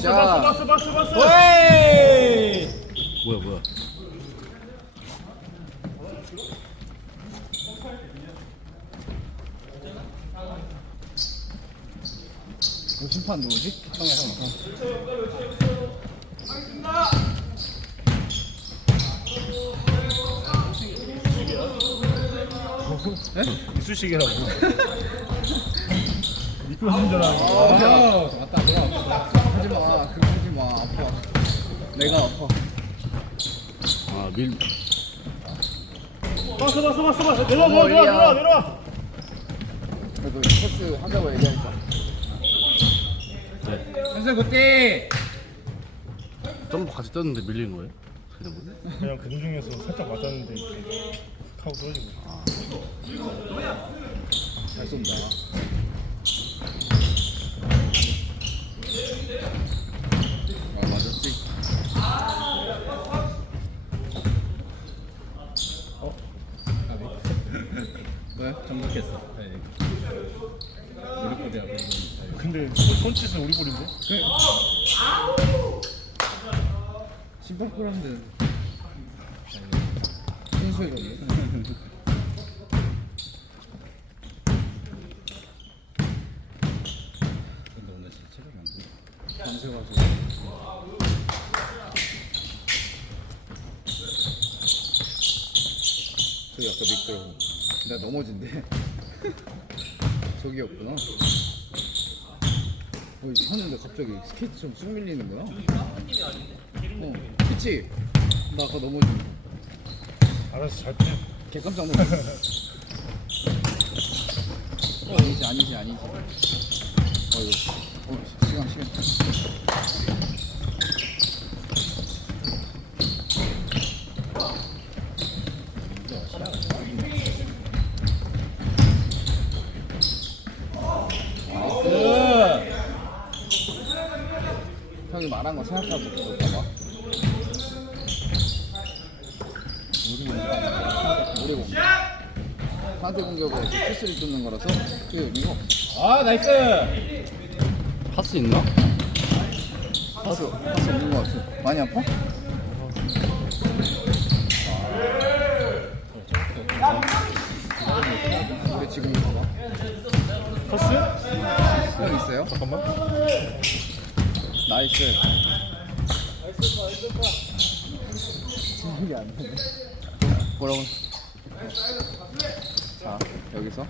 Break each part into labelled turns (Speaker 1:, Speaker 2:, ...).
Speaker 1: 샷.
Speaker 2: 박스 박스 박스
Speaker 1: 오이!
Speaker 3: 뭐야 뭐야
Speaker 1: 그 심판 누구지?
Speaker 2: 이쑤시개라고 미끄러 운전하는
Speaker 1: 어, 형. 맞다, 너가 아파. 하지 마. 그거 하지 마. 아파. 내가 아파.
Speaker 3: 아밀
Speaker 2: 박스 박스 박스 박스 내려와
Speaker 1: 어머,
Speaker 2: 내려와
Speaker 1: 이리야.
Speaker 2: 내려와 내려와
Speaker 1: 그래도 코스 한다고 얘기하니까.
Speaker 3: 네.
Speaker 1: 선수 굿띠!
Speaker 3: 점프 같이 떴는데 밀리는 거예요? 그냥 뭐?
Speaker 2: 그냥 그 중에서 살짝 맞았는데 이렇게 픽 하고 떨어진 거지
Speaker 1: 잘 쏜다. 아, 맞았지? 어? 왜? 정복했어. 우리 거대야.
Speaker 2: 근데 손- 손짓은 우리 볼인데?
Speaker 1: 신발 끌었는데. 순수해 졌네. 근데 오늘 진짜 체력이 안 돼. 밤새 가지고. 저기 아까 미끄러워. 내가 넘어진대. 저기였구나. 어, 하는데 갑자기 스케이트처럼 쑥 밀리는 거야? 어, 그치? 나 아까 넘어진 거.
Speaker 2: 알아서 잘 피해
Speaker 1: 개 깜짝 놀랐어. 어, 아니지, 아니지, 아니지. 어, 이거. 어, 시간, 시간. 형이 말한 거 생각하고 볼까봐. 우리 공. 상대 공격으로 키스를 뚫는 거라서 그 의미가 없어. 아 나이스.
Speaker 3: 파스 있나?
Speaker 1: 파스 파스 없는 거 같아. 많이 아파? 우리 지금 봐봐. 형 있어요?
Speaker 2: 잠깐만
Speaker 1: 나이스. 생각이 안 나네. 뭐라고? 자 여기서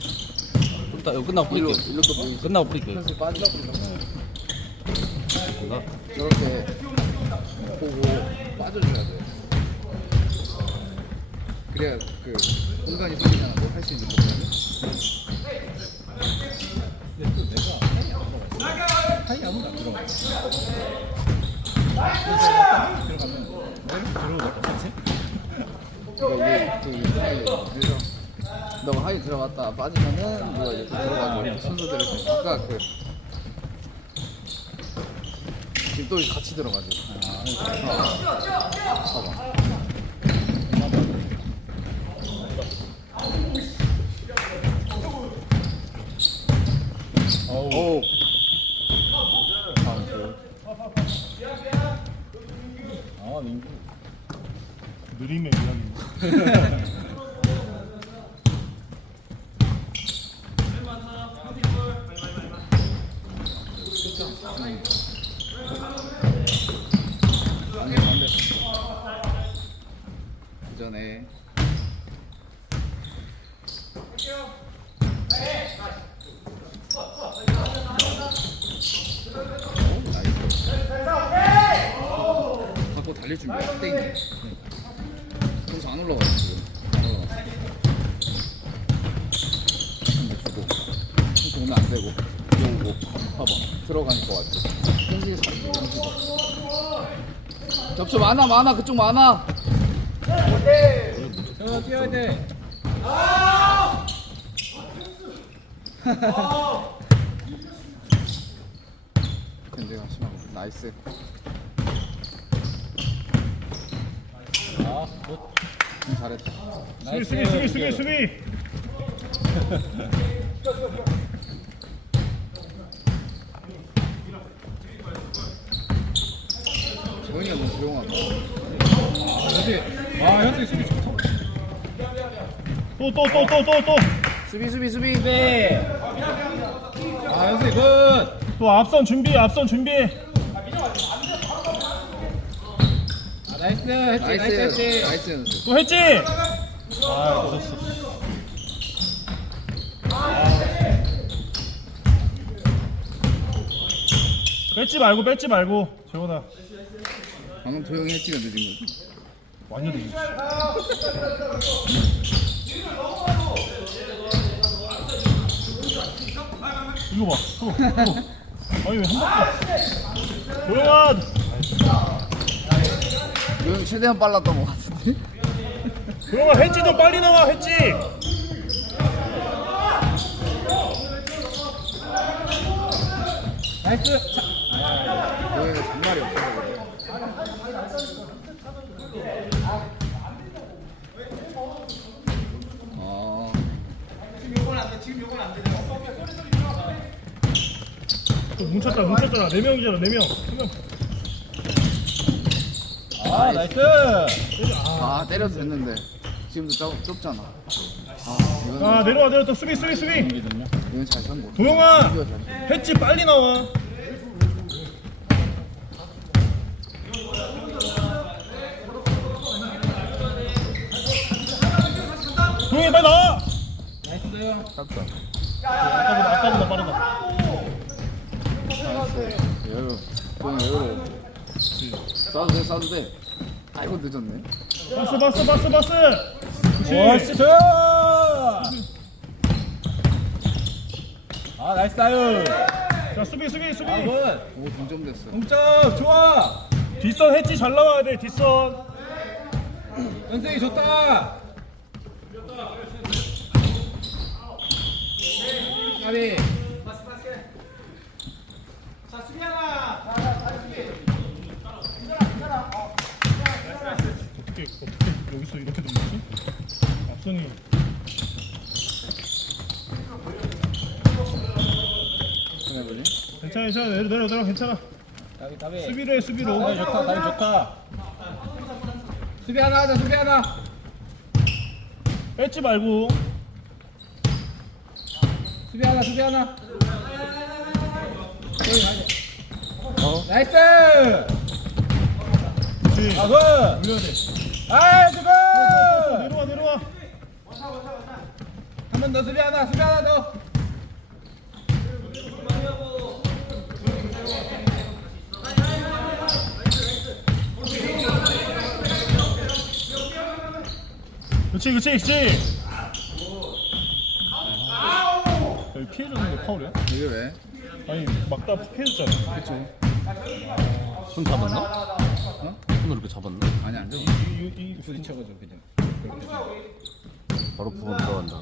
Speaker 3: 좀 이따 이거 끝나고
Speaker 1: 일로
Speaker 3: 뿌릴게요
Speaker 1: 일로 또 보이지?
Speaker 3: 끝나고
Speaker 1: 슬슬 빠지다
Speaker 3: 뭔가
Speaker 1: 저렇게 보고 빠져줘야 돼. 그래야 그 공간이 생기잖아. 뭐할 수 있는 공간이. 근데 또 내가 하이 아무도 안 들어가. 너가 하이 들어갔다 빠지면은 누가 이렇게 들어가고 순서대로 돼. 아까 그 지금 또 같이 들어가죠. 아, 봐봐. 오. 다음 아, 민구.
Speaker 2: 느림의 이야기
Speaker 1: 안 돼, 안 돼. 그 전에. 어, 나이스. 갖고 달릴 준비. 거기서 안 올라가 지금. 안 올라가. 주고. 이렇게 오면 안 되고. 이거 오고. 봐봐. 돼, 현실에서. 접촉 많아 많아 그쪽 많아 저 뛰어야 돼 근데 가시마 나이스 음, 잘했다.
Speaker 2: 수비 수비 수비 수비 수비.
Speaker 1: 조용하다.
Speaker 2: 현수 아 현수 수비 좋다. 또또 또 또 또 또.
Speaker 1: 수비 수비 수비. 네.
Speaker 2: 아 현수 굿또 앞선 준비 앞선 준비 아 나이스 했지
Speaker 1: 나이스. 나이스 연습.
Speaker 2: 또 했지 아 늦었어. 뺏지 말고 뺏지 말고. 재원아.
Speaker 1: 방금 도영이 했지가 늦은 거.
Speaker 2: 완전 늦었어 이거 봐 이거 이거 아니 왜한 바퀴? 도영아
Speaker 1: 도영이 최대한 빨랐던 것 같은데.
Speaker 2: 도영아 했지 좀 빨리 나와 했지. 나이스.
Speaker 1: 장날이 없어서 그래. 아,
Speaker 2: 또 뭉쳤다 뭉쳤잖아 네 명이잖아 네명. 한명 아 나이스 아,
Speaker 1: 아 때려도 됐는데 지금도 좁, 좁잖아. 아 이거는
Speaker 2: 아 내려와 내려와 또 수비 수비 수비
Speaker 1: 이건 잘.
Speaker 2: 도영아. 했지 빨리 나와 도영이 빨리 나와
Speaker 1: 땄다.
Speaker 2: 아까보다 아까보다 빠르다
Speaker 1: 나이스. 여유. 도영이 여유로. 쏴도 돼 쏴도 돼. 아이고 늦었네.
Speaker 2: 바스 바스 바스
Speaker 4: 와,
Speaker 2: 그렇지
Speaker 4: 좋아! 아, 나이스 다유!
Speaker 2: 자 수비 수비 수비
Speaker 4: 아, 굿!
Speaker 1: 오 동점 됐어.
Speaker 4: 동점, 좋아!
Speaker 2: 뒷선 했지 잘 나와야 돼 뒷선
Speaker 4: 연승이 좋다! 까비!
Speaker 2: 어떻게 어떻게 여기서 이렇게 돌리지? 앞선이 괜찮아 괜찮아 내려 내려 내려 괜찮아
Speaker 4: 까비, 까비!
Speaker 2: 수비로 해 수비로
Speaker 4: 다이 좋다, 다이 좋다! 수비 하나 하자, 수비 하나!
Speaker 2: 뺏지 말고
Speaker 4: 수비 하나, 수비 하나!
Speaker 1: 어?
Speaker 4: 나이스!
Speaker 2: 그렇지
Speaker 4: 아, 굿!
Speaker 2: 올려야 돼
Speaker 4: 나이스 굿!
Speaker 2: 내려와 내려와
Speaker 4: 한 번 더 수비 하나, 수비 하나 더!
Speaker 2: 그렇지 그렇지 그렇지 여기 피해줬는데 파울이야?
Speaker 1: 이게 왜?
Speaker 2: 아니 막다 피해줬잖아
Speaker 1: 그쵸.
Speaker 3: 손 잡았나? 어? 손을 이렇게 잡았나?
Speaker 1: 아니 안 돼.
Speaker 2: 이, 이, 이,
Speaker 4: 부딪혀가지고 그냥.
Speaker 3: 바로 부분 들어간다